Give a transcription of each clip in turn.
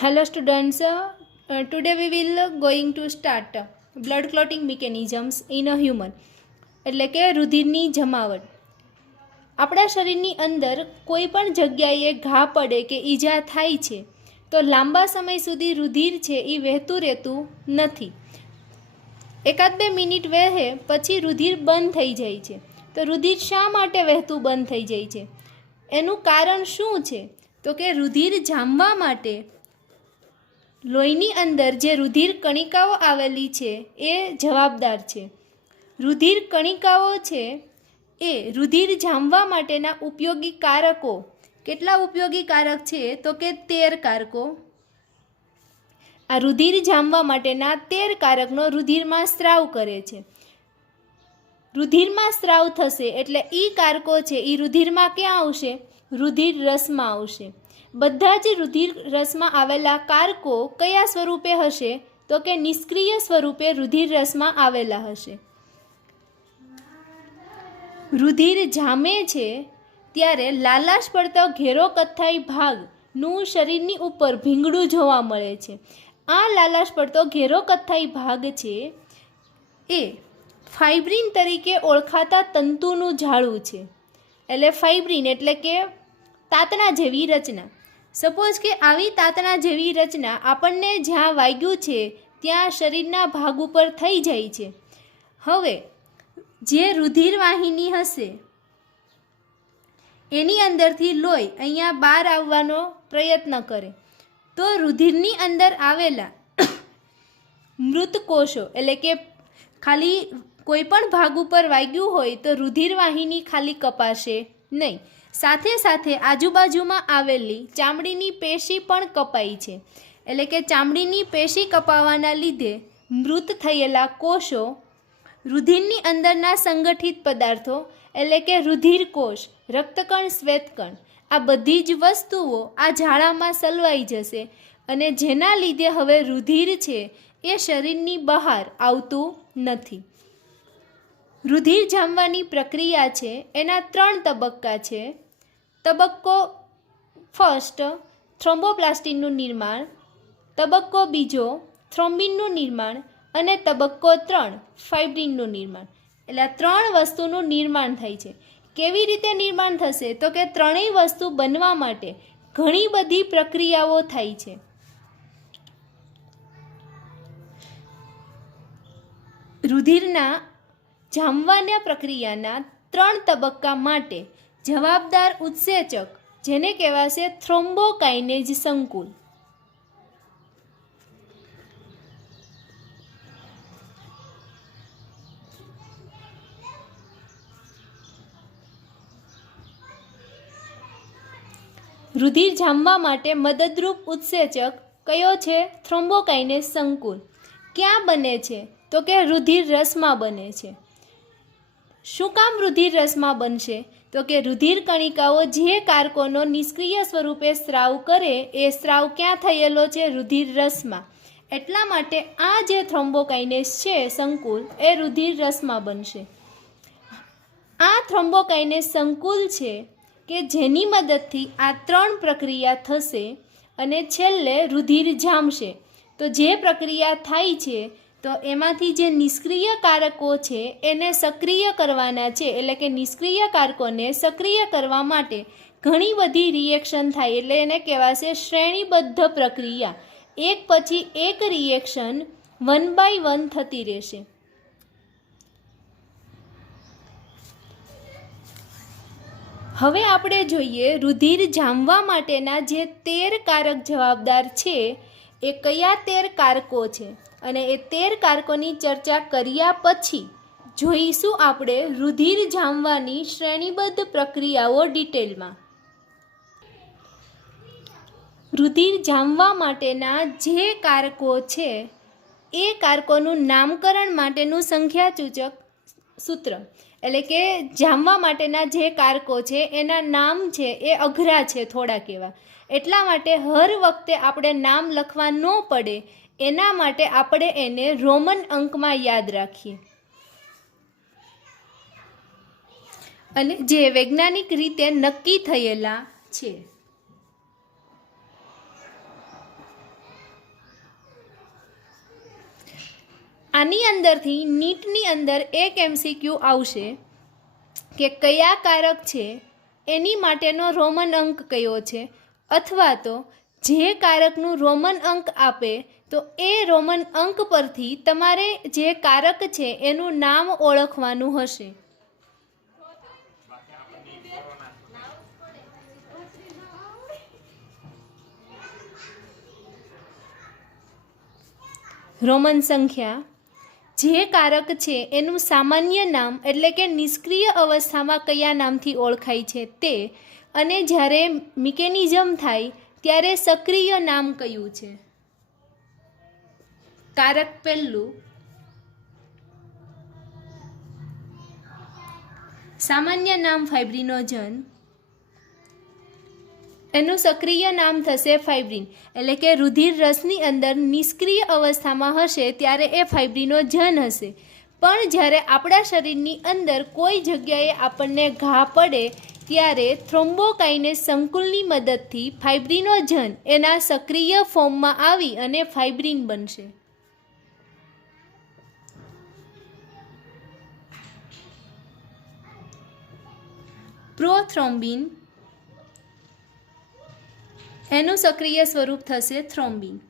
Hello students, today we will going to start blood clotting mechanisms in a human. એટલે કે રુધિરની જમાવટ. આપણા શરીરની અંદર કોઈ પણ જગ્યાએ ઘા પડે કે ઈજા થાય છે તો લાંબા સમય સુધી રુધિર છે એ વહેતું રહેતું નથી. એકાદ બે મિનિટ વહે પછી રુધિર બંધ થઈ જાય છે. તો રુધિર શા માટે વહેતું બંધ થઈ જાય છે? એનું કારણ શું છે? તો કે રુધિર જામવા માટે લોહીની અંદર જે રુધિર કણિકાઓ આવેલી છે એ જવાબદાર છે. રુધિર કણિકાઓ છે એ રુધિર જામવા માટેના ઉપયોગી કારકો. કેટલા ઉપયોગી કારક છે? તો કે 13 કારકો. આ રુધિર જામવા માટેના 13 કારકનો રુધિરમાં સ્ત્રાવ કરે છે. રુધિરમાં સ્ત્રાવ થશે એટલે ઈ કારકો છે એ રુધિરમાં ક્યાં આવશે? રુધિર રસમાં આવશે. બધા જ રુધિર રસમાં આવેલા કારકો કયા સ્વરૂપે હશે? તો કે નિષ્ક્રિય સ્વરૂપે રુધિર રસમાં આવેલા હશે. રુધિર જામે છે ત્યારે લાલાશ પડતો ઘેરો કથ્થાઈ ભાગનું શરીરની ઉપર ભીંગડું જોવા મળે છે. આ લાલાશ પડતો ઘેરો કથ્થાઈ ભાગ છે એ ફાઇબ્રિન તરીકે ઓળખાતા તંતુનું જાળું છે. એટલે ફાઇબ્રિન એટલે કે તાતણા જેવી રચના. સપોઝ કે આવી તાતણા જેવી રચના આપણને જ્યાં વાગ્યું છે ત્યાં શરીરના ભાગ ઉપર થઈ જાય છે. હવે જે રુધિર વાહિની હશે એની અંદરથી લોહી અહીંયા બહાર આવવાનો પ્રયત્ન કરે તો રુધિરની અંદર આવેલા મૃત કોષો એટલે કે ખાલી કોઈ પણ ભાગ ઉપર વાગ્યું હોય તો રુધિર વાહિની ખાલી કપાશે નહીં, સાથે સાથે આજુબાજુમાં આવેલી ચામડીની પેશી પણ કપાઈ છે. એટલે કે ચામડીની પેશી કપાવાના લીધે મૃત થયેલા કોષો રુધિરની અંદરના સંગઠિત પદાર્થો એટલે કે રુધિર કોષ, રક્તકણ, શ્વેતકણ આ બધી જ વસ્તુઓ આ ઝાડામાં સલવાઈ જશે અને જેના લીધે હવે રુધિર છે એ શરીરની બહાર આવતું નથી. રુધિર જામવાની પ્રક્રિયા છે એના 3 તબક્કા છે. તબક્કો ફર્સ્ટ થ્રોમ્બોપ્લાસ્ટિનનું નિર્માણ, તબક્કો બીજો થ્રોમ્બિનનું નિર્માણ અને તબક્કો 3 ફાઇબ્રિનનું નિર્માણ. એટલે આ 3 વસ્તુનું નિર્માણ થાય છે. કેવી રીતે નિર્માણ થશે? તો કે ત્રણેય વસ્તુ બનવા માટે ઘણી બધી પ્રક્રિયાઓ થાય છે. રુધિરના જામવાના પ્રક્રિયાના 3 તબક્કા માટે જવાબદાર ઉત્સેચક જેને કહેવાશે થ્રોમ્બોકાઇનેજ સંકુલ. રુધિર જામવા માટે મદદરૂપ ઉત્સેચક કયો છે? થ્રોમ્બોકાઇનેજ સંકુલ. ક્યાં બને છે? તો કે રુધિર રસમાં બને છે. શું કામ રુધિર રસમાં બનશે? તો કે રુધિર કણિકાઓ જે કારકોનો નિષ્ક્રિય સ્વરૂપે સ્ત્રાવ કરે એ સ્ત્રાવ ક્યાં થયેલો છે? રુધિર રસમાં. એટલા માટે આ જે થ્રોમ્બોકાઇનેસ છે સંકુલ એ રુધિર રસમાં બનશે. આ થ્રોમ્બોકાઇનેસ સંકુલ છે કે જેની મદદથી આ 3 પ્રક્રિયા થશે અને છેલ્લે રુધિર જામશે. તો જે પ્રક્રિયા થાય છે તો એમાંથી જે નિષ્ક્રિય કારકો છે એને સક્રિય કરવાના છે. એટલે કે નિષ્ક્રિય કારકોને સક્રિય કરવા માટે ઘણી બધી રિએક્શન થાય એટલે એને કહેવાશે શ્રેણીબદ્ધ પ્રક્રિયા. એક પછી એક રિએક્શન 1 by 1 થતી રહેશે. હવે આપણે જોઈએ રુધિર જામવા માટેના જે 13 કારક જવાબદાર છે એ કયા 13 કારકો છે અને એ 13 કારકોની ચર્ચા કર્યા પછી જોઈશું આપણે રુધિર જામવાની શ્રેણીબદ્ધ પ્રક્રિયાઓ ડિટેલમાં. રુધિર જામવા માટેના જે કારકો છે એ કારકોનું નામકરણ માટેનું સંખ્યાસૂચક સૂત્ર એટલે કે જામવા માટેના જે કારકો છે એના નામ છે એ અઘરા છે થોડાક એવા. એટલા માટે હર વખતે આપણે નામ લખવા ન પડે એના માટે આપણે એને રોમન અંકમાં યાદ રાખીએ અને જે વૈજ્ઞાનિક રીતે નક્કી થયેલા છે. આની અંદરથી નીટની અંદર એક MCQ આવશે કે કયા કારક છે એની માટેનો રોમન અંક કયો છે, અથવા તો જે કારકનું રોમન અંક આપે તો એ રોમન અંક પરથી તમારે જે કારક છે એનું નામ ઓળખવાનું હશે. રોમન સંખ્યા જે કારક છે એનું સામાન્ય નામ એટલે કે નિષ્ક્રિય અવસ્થામાં કયા નામથી ઓળખાય છે તે, અને જ્યારે મિકેનિઝમ થાય ત્યારે સક્રિય નામ કયું છે. કારક પહેલું સામાન્ય નામ ફાઇબ્રિનોજન, એનું સક્રિય નામ થશે ફાઇબ્રિન. એટલે કે રુધિર રસની અંદર નિષ્ક્રિય અવસ્થામાં હશે ત્યારે એ ફાઇબ્રિનોજન હશે. પણ જ્યારે આપણા શરીરની અંદર કોઈ જગ્યાએ આપણને ઘા પડે ત્યારે થ્રોમ્બોકાઇનેસ સંકુલની મદદથી ફાઇબ્રિનોજન એના સક્રિય ફોર્મમાં આવી અને ફાઇબ્રિન બનશે. પ્રોથ્રોમ્બિન, એનું સક્રિય સ્વરૂપ થશે થ્રોમ્બિન.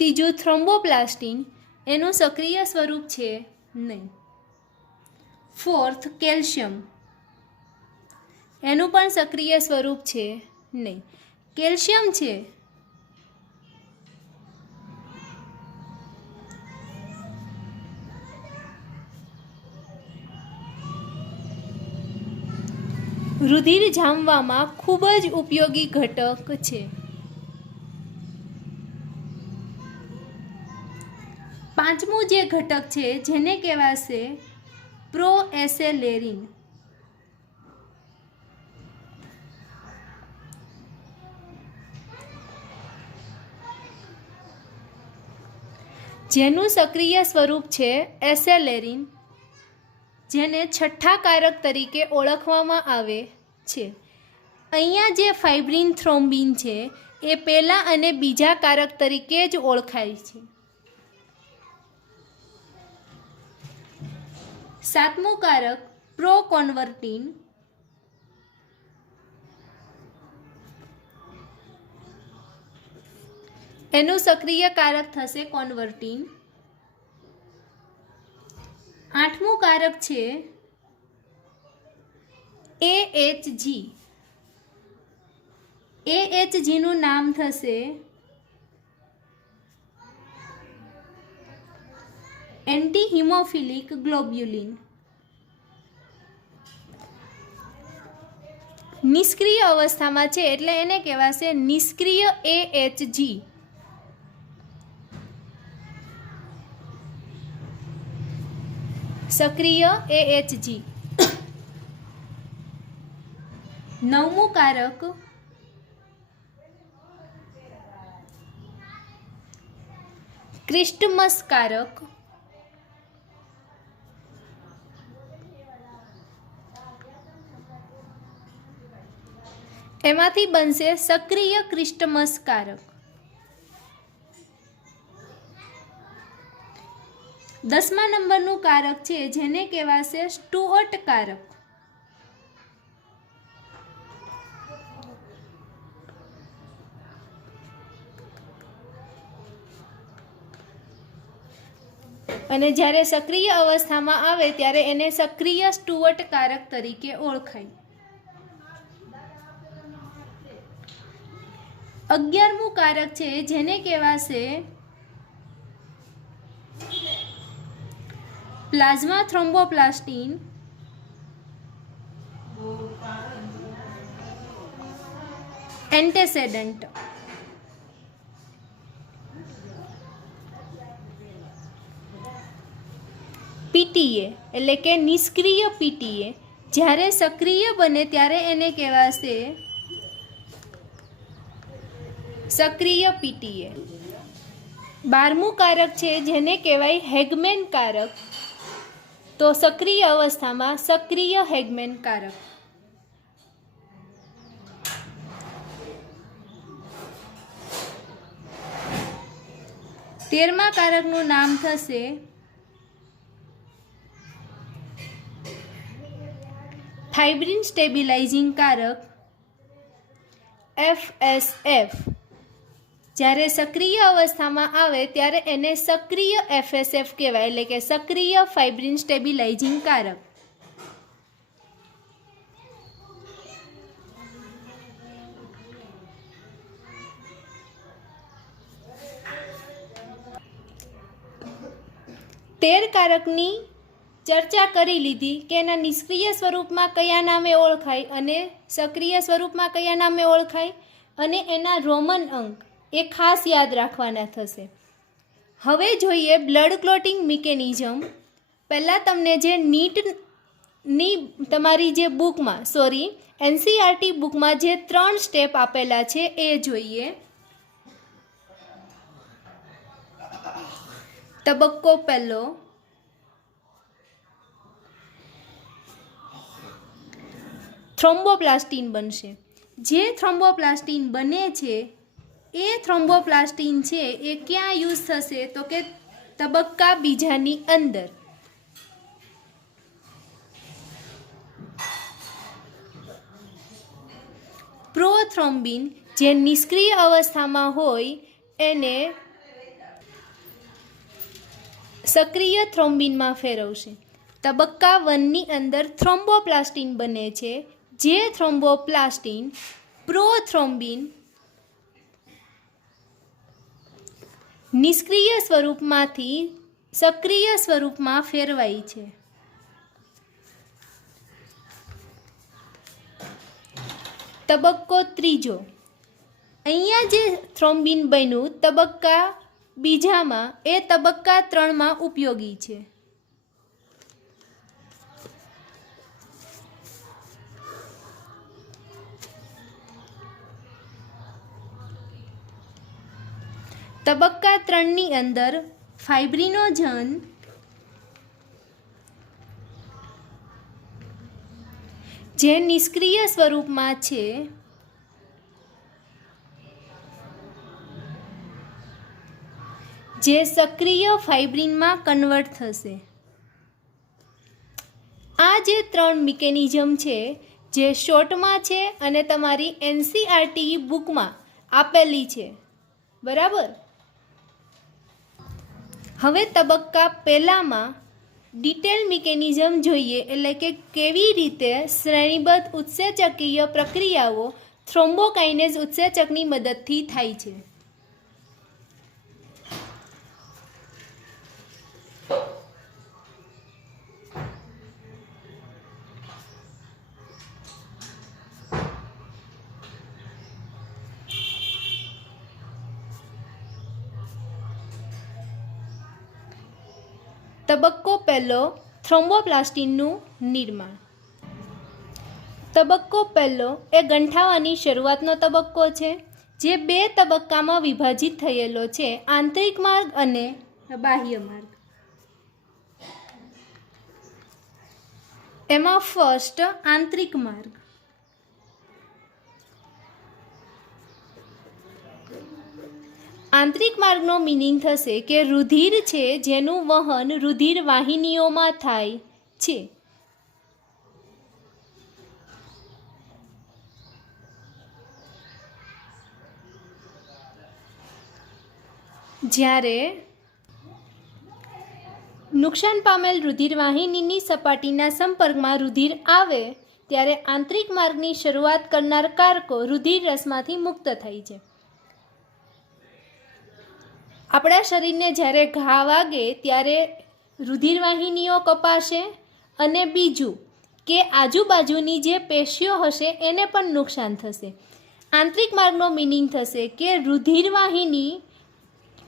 ત્રીજું થ્રોમ્બોપ્લાસ્ટિન, એનું સક્રિય સ્વરૂપ છે નહીં. ફોર્થ કેલ્શિયમ, એનું પણ સક્રિય સ્વરૂપ છે નહીં. કેલ્શિયમ છે રુધિર જામવામાં ખૂબ જ ઉપયોગી ઘટક છે. પાંચમું જે ઘટક છે જેને કહેવાશે પ્રોએસેલેરિન. જેનું સક્રિય સ્વરૂપ છે એસેલેરિન, જેને છઠ્ઠા કારક તરીકે ઓળખવામાં આવે છે. અહીંયા જે ફાઇબ્રિન થ્રોમ્બિન છે એ પહેલા અને બીજા કારક તરીકે જ ઓળખાય છે. સાતમું કારક પ્રોકોન્વર્ટિન, એનું સક્રિય કારક થશે કોન્વર્ટિન. આઠમું કારક છે AHG. AHG નું નામ થશે એન્ટી હિમોફિલિક ગ્લોબ્યુલિન. નિષ્ક્રિય અવસ્થામાં છે એટલે એને કહેવાશે નિષ્ક્રિય AHG. સક્રિય AHG. નવમું કારક ક્રિસ્ટમસ કારક. એમાંથી બનશે સક્રિય ક્રિસ્ટમસ કારક. 10મા નંબરનું કારક છે જેને કહેવાશે સ્ટુઅર્ટ કારક. અને જ્યારે સક્રિય અવસ્થામાં આવે ત્યારે એને સક્રિય સ્ટુઅર્ટ કારક તરીકે ઓળખાય. 11મું કારક છે જેને કહેવાશે પ્લાઝ્મા થ્રોમ્બોપ્લાસ્ટિન. એન્ટેસેડન્ટ. PTA એટલે કે નિષ્ક્રિય PTA. જ્યારે સક્રિય બને ત્યારે એને કહેવાશે સક્રિય PTA. 12મું કારક છે જેને કહેવાય હેગમેન કારક. તો સક્રિય અવસ્થામાં સક્રિય હેગમેન કારક. 13મા કારકનું નામ થશે ફાઇબ્રિન સ્ટેબિલાઇઝિંગ કારક FSF. જ્યારે સક્રિય અવસ્થામાં આવે ત્યારે એને સક્રિય FSF કહેવાય, એટલે કે સક્રિય ફાઇબ્રિન સ્ટેબિલાઇઝિંગ કારક. તેર કારકની ચર્ચા કરી લીધી કે એના નિષ્ક્રિય સ્વરૂપમાં કયા નામે ઓળખાય અને સક્રિય સ્વરૂપમાં કયા નામે ઓળખાય, અને એના રોમન અંક એ ખાસ યાદ રાખવાના થશે. હવે જોઈએ બ્લડ ક્લોટિંગ મિકેનિઝમ. પહેલાં તમને જે નીટની તમારી જે બુકમાં NCERT બુકમાં જે 3 સ્ટેપ આપેલા છે એ જોઈએ. તબક્કો પહેલો, થ્રોમ્બોપ્લાસ્ટિન બનશે. જે થ્રોમ્બોપ્લાસ્ટિન બને છે એ થ્રોમ્બોપ્લાસ્ટિન છે એ ક્યાં યુઝ થશે તો કે તબક્કા બીજાની અંદર. પ્રોથ્રોમ્બિન જે નિષ્ક્રિય અવસ્થામાં હોય એને સક્રિય થ્રોમ્બિનમાં ફેરવશે. તબક્કા 1ની અંદર થ્રોમ્બોપ્લાસ્ટિન બને છે. જે થ્રોમ્બોપ્લાસ્ટિન પ્રોથ્રોમ્બિન નિષ્ક્રિય સ્વરૂપમાંથી સક્રિય સ્વરૂપમાં ફેરવાય છે. તબક્કો ત્રીજો, અહીંયા જે થ્રોમ્બિન બન્યું તબક્કા બીજામાં એ તબક્કા 3માં ઉપયોગી છે. તબક્કા 3ની અંદર ફાઇબ્રિનોજન જે નિષ્ક્રિય સ્વરૂપમાં છે જે સક્રિય ફાઇબ્રિનમાં કન્વર્ટ થશે. આ જે 3 મિકેનિઝમ છે જે શોર્ટમાં છે અને તમારી NCERT બુકમાં આપેલી છે, બરાબર. હવે તબક્કા પહેલામાં ડિટેલ મિકેનિઝમ જોઈએ, એટલે કે કેવી રીતે શ્રેણીબદ્ધ ઉત્સેચકીય પ્રક્રિયાઓ થ્રોમ્બોકાઇનેઝ ઉત્સેચકની મદદથી થાય છે. તબક્કો પહેલો, થ્રોમ્બોપ્લાસ્ટિનનું નિર્માણ. તબક્કો પહેલો એ ગંઠાવાની શરૂઆતનો તબક્કો છે જે 2 તબક્કામાં વિભાજિત થયેલો છે, આંતરિક માર્ગ અને બાહ્ય માર્ગ. એમાં ફર્સ્ટ આંતરિક માર્ગ. આંતરિક માર્ગનો મિનિંગ થશે કે રુધિર છે જેનું વહન રુધિર વાહિનીઓમાં થાય છે. જ્યારે નુકસાન પામેલ રુધિર વાહિનીની સપાટીના સંપર્કમાં રુધિર આવે ત્યારે આંતરિક માર્ગની શરૂઆત કરનાર કારકો રુધિર રસમાંથી મુક્ત થાય છે. આપણા શરીરને જ્યારે ઘા વાગે ત્યારે રુધિર વાહિનીઓ કપાશે અને બીજું કે આજુબાજુની જે પેશીઓ હશે એને પણ નુકસાન થશે. આંતરિક માર્ગનો મિનિંગ થશે કે રુધિર વાહિની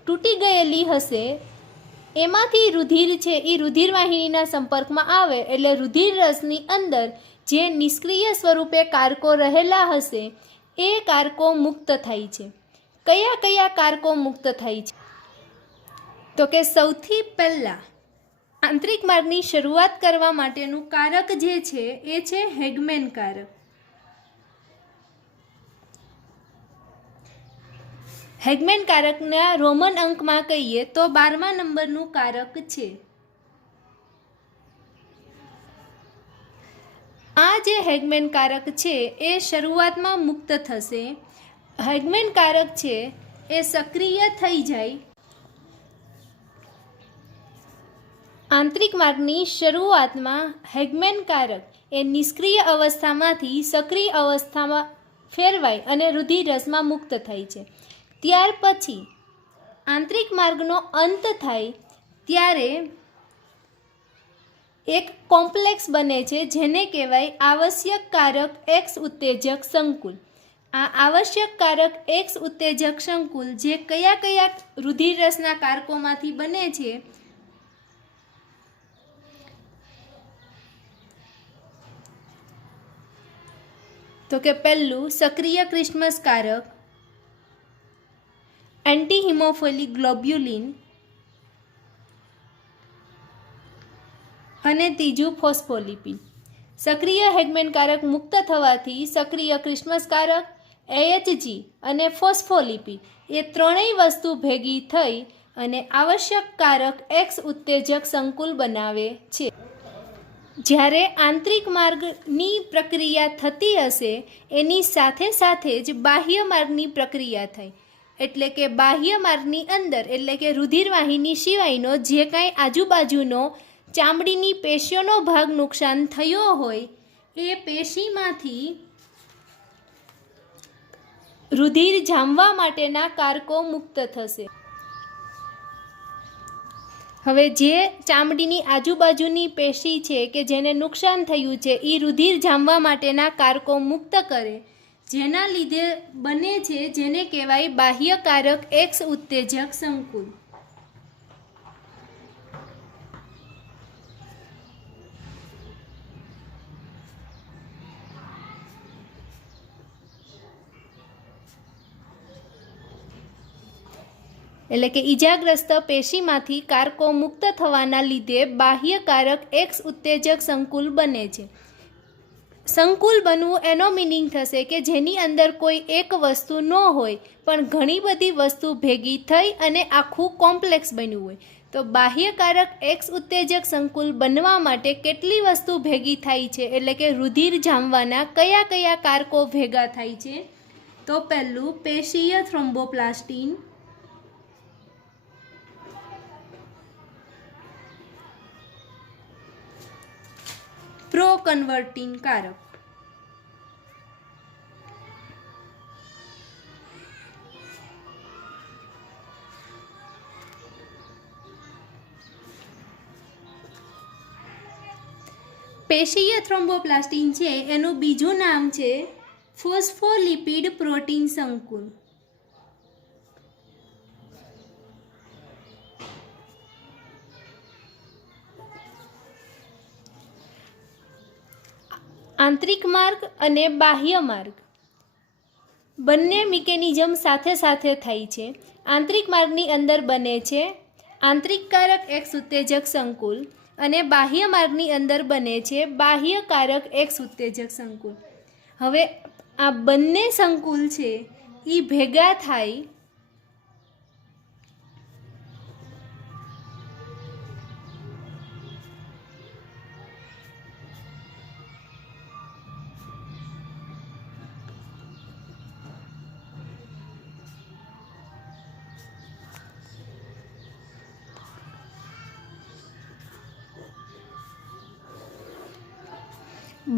તૂટી ગયેલી હશે, એમાંથી રુધિર છે એ રુધિર વાહિનીના સંપર્કમાં આવે એટલે રુધિર રસની અંદર જે નિષ્ક્રિય સ્વરૂપે કારકો રહેલા હશે એ કારકો મુક્ત થાય છે. કયા કયા કારકો મુક્ત થાય છે તો કે સૌથી પહેલાં આંતરિક માર્ગની શરૂઆત કરવા માટેનું કારક જે છે એ છે હેગમેન કારક. હેગમેન કારકના રોમન અંકમાં કહીએ તો 12મા નંબરનું કારક છે. આ જે હેગમેન કારક છે એ શરૂઆતમાં મુક્ત થશે. હેગમેન કારક છે એ સક્રિય થઈ જાય આંતરિક માર્ગની શરૂઆતમાં. હેગમેન કારક એ નિષ્ક્રિય અવસ્થામાંથી સક્રિય અવસ્થામાં ફેરવાય અને રુધિર રસમાં મુક્ત થાય છે. ત્યાર પછી આંતરિક માર્ગનો અંત થાય ત્યારે એક કોમ્પ્લેક્સ બને છે જેને કહેવાય આવશ્યક કારક એક્સ ઉત્તેજક સંકુલ. આ આવશ્યક કારક એક્સ ઉત્તેજક સંકુલ જે કયા કયા રુધિર રસના કારકોમાંથી બને છે તો કે પહેલું સક્રિય ક્રિસ્મસ કારક, એન્ટી હિમોફિલિક ગ્લોબ્યુલિન અને ત્રીજું ફોસ્ફોલિપિડ. સક્રિય હેગમેન કારક મુક્ત થવાથી સક્રિય ક્રિસ્મસ કારક, AHG અને ફોસ્ફોલિપિડ એ ત્રણેય વસ્તુ ભેગી થઈ અને આવશ્યક કારક એક્સ ઉત્તેજક સંકુલ બનાવે છે. જ્યારે આંતરિક માર્ગની પ્રક્રિયા થતી હશે એની સાથે સાથે જ બાહ્ય માર્ગની પ્રક્રિયા થાય. એટલે કે બાહ્ય માર્ગની અંદર એટલે કે રુધિરવાહિની સિવાયનો જે કાંઈ આજુબાજુનો ચામડીની પેશીઓનો ભાગ નુકસાન થયો હોય એ પેશીમાંથી રુધિર જામવા માટેના કારકો મુક્ત થશે. હવે જે ચામડીની આજુબાજુની પેશી છે કે જેને નુકસાન થયું છે એ રુધિર જામવા માટેના કારકો મુક્ત કરે, જેના લીધે બને છે જેને કહેવાય બાહ્ય કારક એક્સ ઉત્તેજક સંકુલ. એટલે કે ઈજાગ્રસ્ત પેશીમાંથી કારકો મુક્ત થવાના લીધે બાહ્ય કારક એક્સ ઉત્તેજક સંકુલ બને છે. સંકુલ બનવું એનો મિનિંગ થશે કે જેની અંદર કોઈ એક વસ્તુ ન હોય પણ ઘણી બધી વસ્તુ ભેગી થઈ અને આખું કોમ્પ્લેક્સ બન્યું હોય. તો બાહ્ય કારક એક્સ ઉત્તેજક સંકુલ બનવા માટે કેટલી વસ્તુ ભેગી થાય છે એટલે કે રુધિર જામવાના કયા કયા કારકો ભેગા થાય છે તો પહેલું પેશીય થ્રોમ્બોપ્લાસ્ટિન, પ્રો કન્વર્ટિંગ કારક, પેશીય થ્રોમ્બોપ્લાસ્ટિન છે એનું બીજું નામ છે ફોસ્ફોલિપિડ પ્રોટીન સંકુલ. આંતરિક માર્ગ અને બાહ્ય માર્ગ બંને મિકેનિઝમ સાથે સાથે થાય છે. આંતરિક માર્ગની અંદર બને છે આંતરિક કારક એક્સ ઉત્તેજક સંકુલ અને બાહ્ય માર્ગની અંદર બને છે બાહ્ય કારક એક્સ ઉત્તેજક સંકુલ. હવે આ બંને સંકુલ છે એ ભેગા થાય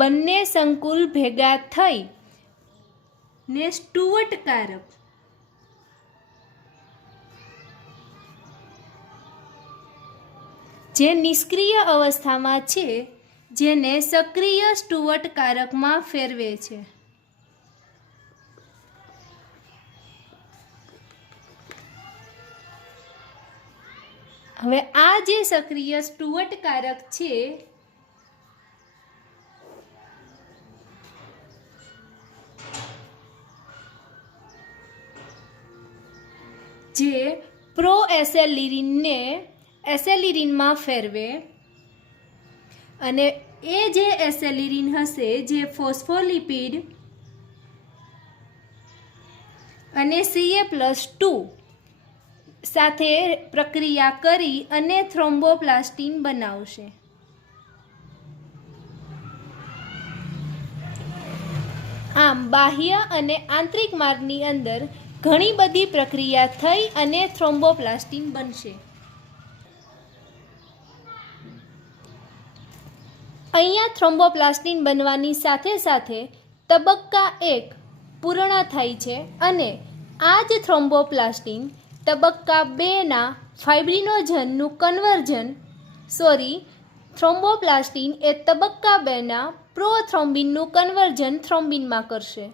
બંને સંકુલ ભેગા થઈ ને સ્ટુઅર્ટ કારક જે નિષ્ક્રિય અવસ્થામાં છે જેને સક્રિય સ્ટુઅર્ટ કારકમાં ફેરવે છે. હવે આ જે સક્રિય સ્ટુઅર્ટ કારક છે જે પ્રો એસેલિરિનને એસેલિરિનમાં ફેરવે અને એ જે એસેલિરિન હશે જે ફોસ્ફોલિપિડ અને Ca+2 સાથે પ્રક્રિયા કરી અને થ્રોમ્બોપ્લાસ્ટિન બનાવશે. આમ બાહ્ય અને આંતરિક માર્ગની અંદર ઘણી બધી પ્રક્રિયા થઈ અને થ્રોમ્બોપ્લાસ્ટિન બનશે. અહીંયા થ્રોમ્બોપ્લાસ્ટિન બનવાની સાથે સાથે તબક્કા 1 પૂર્ણ થાય છે અને આ જ થ્રોમ્બોપ્લાસ્ટિન તબક્કા 2ના ફાઇબ્રિનોજનનું થ્રોમ્બોપ્લાસ્ટિન એ તબક્કા 2ના પ્રોથ્રોમ્બિનનું કન્વર્ઝન થ્રોમ્બિનમાં કરશે.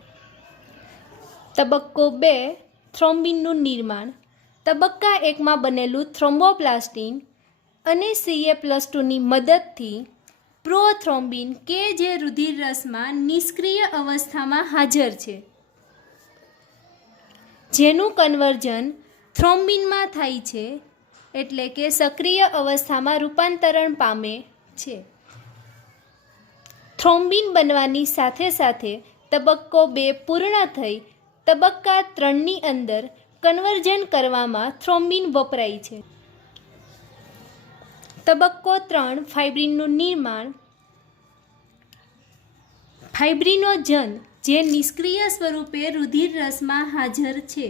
તબક્કો 2 થ્રોમ્બિનનું નિર્માણ. તબક્કા 1માં બનેલું થ્રોમ્બોપ્લાસ્ટિન અને Ca+2ની મદદથી પ્રોથ્રોમ્બિન કે જે રુધિર રસમાં નિષ્ક્રિય અવસ્થામાં હાજર છે, જેનું કન્વર્ઝન થ્રોમ્બિનમાં થાય છે, એટલે કે સક્રિય અવસ્થામાં રૂપાંતરણ પામે છે. થ્રોમ્બિન બનવાની સાથે સાથે તબક્કો 2 પૂર્ણ થઈ તબક્કા 3ની અંદર કન્વર્ઝન કરવામાં થ્રોમ્બિન વપરાય છે. તબક્કો 3 ફાઇબ્રિનનું નિર્માણ. ફાઇબ્રિનોજન જે નિષ્ક્રિય સ્વરૂપે રુધિર રસમાં હાજર છે,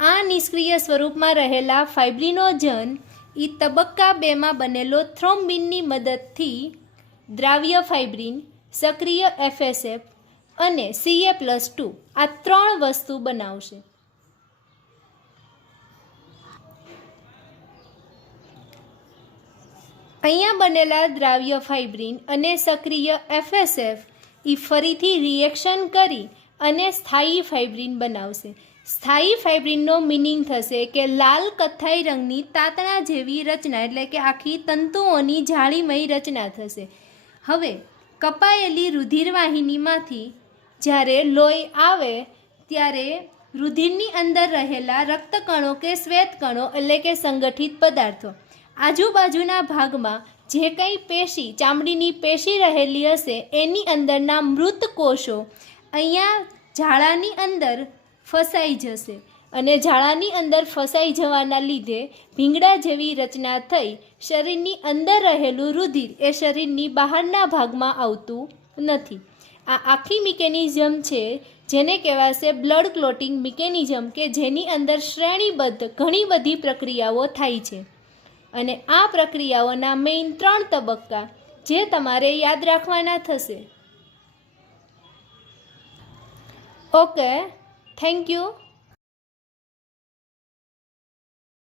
આ નિષ્ક્રિય સ્વરૂપમાં રહેલા ફાઇબ્રિનોજન એ તબક્કા 2માં બનેલો થ્રોમ્બિનની મદદથી દ્રાવ્ય ફાઇબ્રિન, સક્રિય FSF અને Ca+2 આ 3 વસ્તુ બનાવશે. અહીંયા બનેલા દ્રાવ્ય ફાઇબ્રિન અને સક્રિય FSF એ ફરીથી રિએક્શન કરી અને સ્થાયી ફાઇબ્રિન બનાવશે. સ્થાયી ફાઇબ્રિનનો મિનિંગ થશે કે લાલ કથ્થાઈ રંગની તાતણા જેવી રચના, એટલે કે આખી તંતુઓની જાળીમય રચના થશે. હવે કપાયેલી રુધિરવાહિનીમાંથી જ્યારે લોહી આવે ત્યારે રુધિરની અંદર રહેલા રક્તકણો કે શ્વેતકણો એટલે કે સંગઠિત પદાર્થો આજુબાજુના ભાગમાં જે કંઈ પેશી, ચામડીની પેશી રહેલી હશે એની અંદરના મૃત કોષો અહીંયા ઝાડાની અંદર ફસાઈ જશે અને ઝાડાની અંદર ફસાઈ જવાના લીધે ભીંગડા જેવી રચના થઈ શરીરની અંદર રહેલું રુધિર એ શરીરની બહારના ભાગમાં આવતું નથી. આ આખી મિકેનિઝમ છે જેને કહેવાશે બ્લડ ક્લોટિંગ મિકેનિઝમ, કે જેની અંદર શ્રેણીબદ્ધ ઘણી બધી પ્રક્રિયાઓ થાય છે. અને આ પ્રક્રિયાઓના મેઇન 3 તબક્કા જે તમારે યાદ રાખવાના થશે. Okay, thank you.